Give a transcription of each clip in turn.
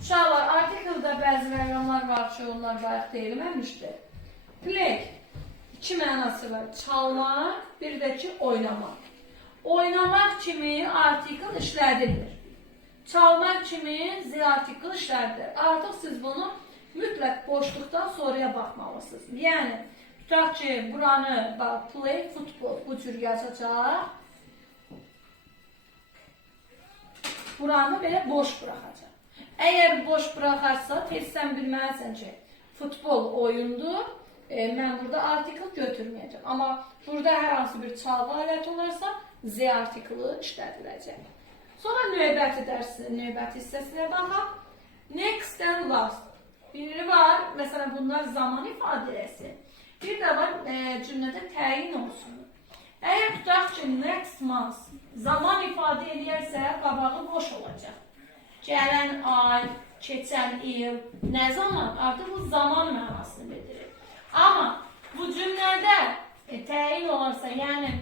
Uşaqlar, artikeldə bəzi rəqəmlər var ki, onlar bayaq deyilməmişdir. Play iki mənası var. Çalmaq, bir də ki, oynamaq. Oynamaq kimi artikel işlədilir. Çalmaq kimi z artikel işlədilir. Artıq siz bunu mütləq boşluqdan sonraya baxmalısınız. Yəni, tutaq ki, buranı bax, play, futbol bu cür yazacaq. Buranı belə boş buraxacaq. Əgər boş buraxarsa, tez sən bilməlisən ki, futbol oyundur. E, mən burada artikel götürməyəcəm. Amma burada hər hansı bir çalğı aləti olarsa, z artikeli işlədiləcək. Sonra növbəti dərsin, növbəti hissəsinə baxaq. Next and last. Biri var, məsələn bunlar zaman ifadəsi. Bir də var e, cümlədə təyin olsun. Əgər tutaq next month zaman ifadə edərsə, qabağı boş olacaq. Gələn ay, keçən il, nə zaman? Artıq bu zaman mənasını bildirir. Amma bu cümlədə e, təyin olarsa, yəni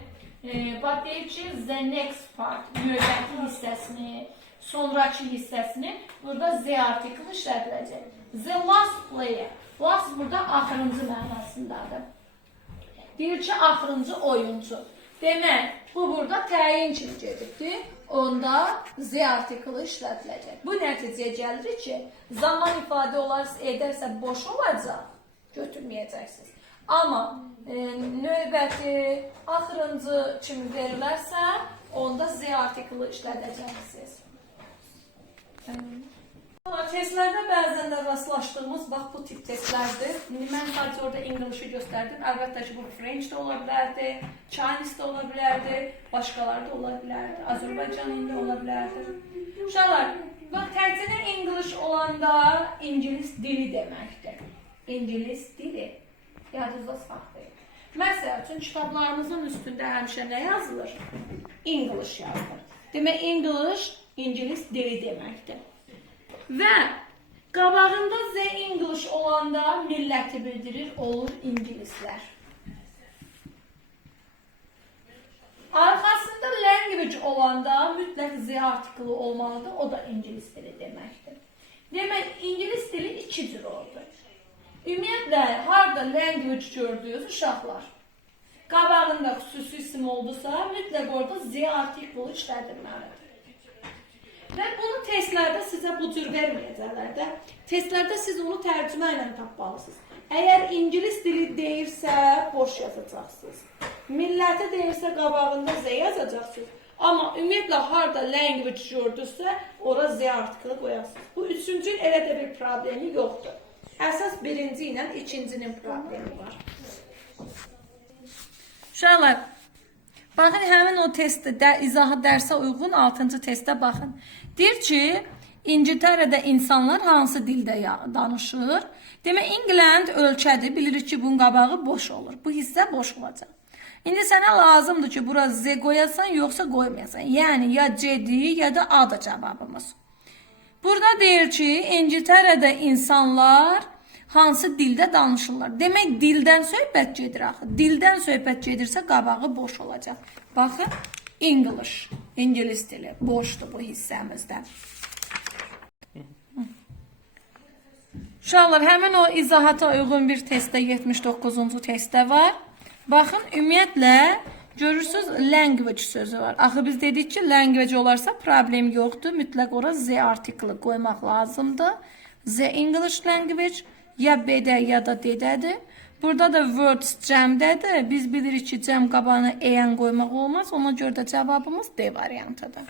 e, bax deyib ki, the next part, növbəti hissəsini, sonrakı hissəsini burada z artikli işlədiləcək. The last player. Last burada axırıncı mənasındadır. Deyir ki, axırıncı oyuncu. Demək, bu burada təyin kimi. Onda z artikli işlədiləcək. Bu nəticəyə gəlir ki, zaman ifadə olarsa, boş olacaq, götürməyəcəksiniz. Amma e, növbəti, axırıncı kimi verilərsə, onda z artikli işlədəcəksiniz. Testlərdə bəzən də rastlaşdığımız bax bu tip testlərdir. Mən sadəcə orada English-i göstərdim. Əlbəttə ki, bu French də ola bilərdi, Chinese də ola bilərdi, başqaları da ola bilərdi, Azərbaycan dili ola bilərdi. Uşaqlar, bax tərcümə English olanda dili deməkdir. İngilis dili. Yadınızda saxlayın. Məsəl üçün kitablarımızın üstündə həmişə nə yazılır? English yazılır. Demək English İngilis dili deməkdir. Və qabağında Z English olanda milləti bildirir, olur ingilislər. Arxasında language olanda mütləq Z artiklı olmalıdır, o da ingilis dili deməkdir. Demək, ingilis dili iki cür oldu. Ümumiyyətlə, harda language gördüyünüz uşaqlar, qabağında xüsusi isim oldusa, mütləq orada Z artiklı işlədilməlidir. Və bunu testlərdə sizə bu cür verməyəcəklər də. Testlərdə siz onu tərcümə ilə tapmalısınız. Əgər ingilis dili deyirsə, boş yazacaqsınız. Milləti deyirsə, qabağında Z yazacaqsınız. Amma ümumiyyətlə harda language gördünüzsə, ora Z artiklı qoyasınız. Bu üçüncünün elə də bir problemi yoxdur. Əsas birinci ilə ikincinin problemi var. Uşaqlar, Baxın, həmin o testdə, də, izaha dərsə uyğun 6-cı testdə baxın. Deyir ki, İngiltərədə insanlar hansı dildə danışır? Demək, England ölkədir. Bilirik ki, bunun qabağı boş olur. Bu hissə boş olacaq. İndi sənə lazımdır ki, bura Z qoyasan, yoxsa qoymayasan. Yəni, ya C-dir, ya da A-da cavabımız. Burada deyir ki, İngiltərədə insanlar hansı dildə danışırlar. Demək, dildən söhbət gedir axı. Dildən söhbət gedirsə, qabağı boş olacaq. Baxın, English, İngilis dili boşdur bu hissəmizdə. Uşaqlar, həmin o izahata uyğun bir testdə 79-cu testdə var. Baxın, ümumiyyətlə görürsüz language sözü var. Axı biz dedik ki, language olarsa problem yoxdur. Mütləq ora z artikli qoymaq lazımdır. Z English language ya B-də ya da D-dədir. Burada da words cəmdədir. Biz bilirik ki, cəm qabağına en qoymaq olmaz. Ona görə də cavabımız D variantıdır.